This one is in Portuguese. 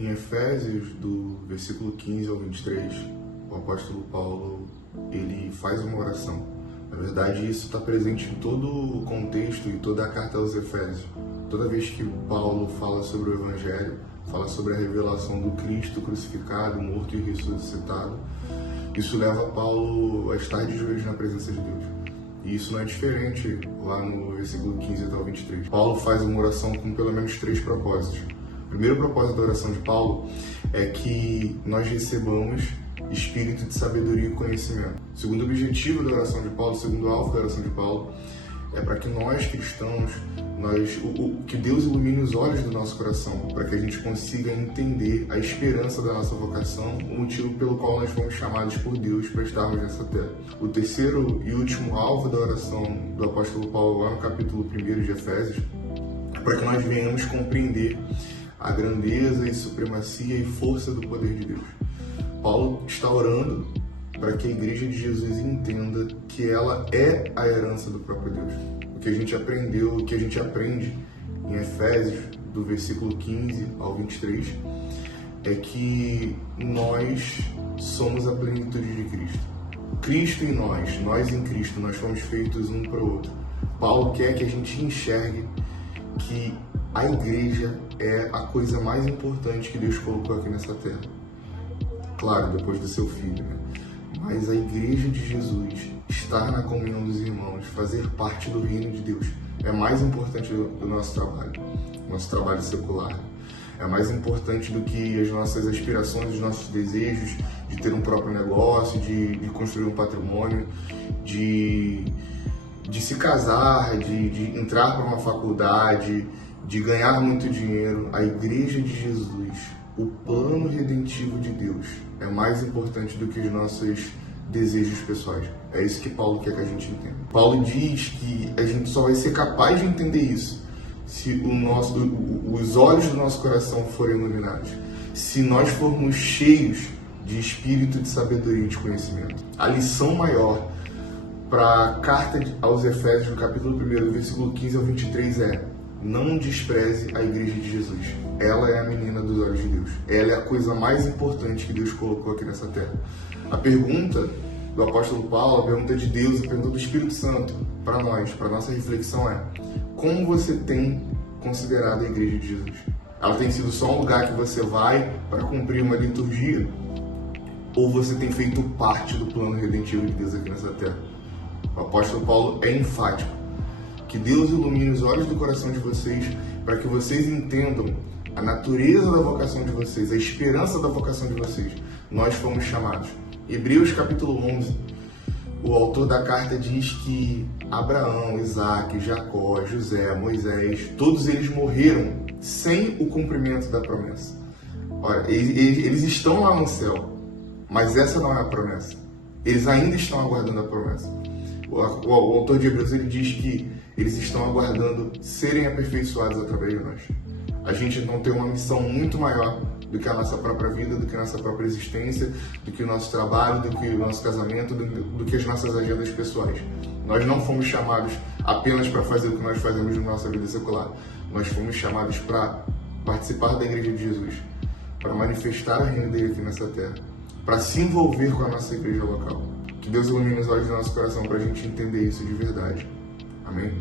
Em Efésios, do versículo 15 ao 23, o apóstolo Paulo ele faz uma oração. Na verdade, isso está presente em todo o contexto e toda a carta aos Efésios. Toda vez que Paulo fala sobre o Evangelho, fala sobre a revelação do Cristo crucificado, morto e ressuscitado, isso leva Paulo a estar de joelhos na presença de Deus. E isso não é diferente lá no versículo 15 até o 23. Paulo faz uma oração com pelo menos 3 propósitos. O primeiro propósito da oração de Paulo é que nós recebamos espírito de sabedoria e conhecimento. O segundo objetivo da oração de Paulo, o segundo alvo da oração de Paulo, é para que nós cristãos, que Deus ilumine os olhos do nosso coração, para que a gente consiga entender a esperança da nossa vocação, o motivo pelo qual nós fomos chamados por Deus para estarmos nessa terra. O terceiro e último alvo da oração do apóstolo Paulo, lá no capítulo 1 de Efésios, é para que nós venhamos compreender a grandeza e supremacia e força do poder de Deus. Paulo está orando para que a Igreja de Jesus entenda que ela é a herança do próprio Deus. O que a gente aprendeu, o que a gente aprende em Efésios, do versículo 15 ao 23, é que nós somos a plenitude de Cristo. Cristo em nós em Cristo, nós fomos feitos um para o outro. Paulo quer que a gente enxergue que a igreja é a coisa mais importante que Deus colocou aqui nessa terra. Claro, depois do seu filho, né? Mas a igreja de Jesus, estar na comunhão dos irmãos, fazer parte do reino de Deus, é mais importante do nosso trabalho secular. É mais importante do que as nossas aspirações, os nossos desejos de ter um próprio negócio, de construir um patrimônio, de se casar, de entrar para uma faculdade, de ganhar muito dinheiro. A igreja de Jesus, o plano redentivo de Deus, é mais importante do que os nossos desejos pessoais. É isso que Paulo quer que a gente entenda. Paulo diz que a gente só vai ser capaz de entender isso se os olhos do nosso coração forem iluminados, se nós formos cheios de espírito de sabedoria e de conhecimento. A lição maior para a carta aos Efésios, no capítulo 1, versículo 15 ao 23 é: não despreze a igreja de Jesus. Ela é a menina dos olhos de Deus. Ela é a coisa mais importante que Deus colocou aqui nessa terra. A pergunta do apóstolo Paulo, a pergunta de Deus, a pergunta do Espírito Santo para nós, para nossa reflexão é: como você tem considerado a igreja de Jesus? Ela tem sido só um lugar que você vai para cumprir uma liturgia? Ou você tem feito parte do plano redentivo de Deus aqui nessa terra? O apóstolo Paulo é enfático. Que Deus ilumine os olhos do coração de vocês para que vocês entendam a natureza da vocação de vocês, a esperança da vocação de vocês. Nós fomos chamados. Hebreus capítulo 11, o autor da carta diz que Abraão, Isaac, Jacó, José, Moisés, todos eles morreram sem o cumprimento da promessa. Olha, eles estão lá no céu, mas essa não é a promessa. Eles ainda estão aguardando a promessa. O autor de Hebreus ele diz que eles estão aguardando serem aperfeiçoados através de nós. A gente então tem uma missão muito maior do que a nossa própria vida, do que a nossa própria existência, do que o nosso trabalho, do que o nosso casamento, do que as nossas agendas pessoais. Nós não fomos chamados apenas para fazer o que nós fazemos na nossa vida secular. Nós fomos chamados para participar da Igreja de Jesus, para manifestar o reino dele aqui nessa terra, para se envolver com a nossa igreja local. Que Deus ilumine os olhos do nosso coração para a gente entender isso de verdade. Amém?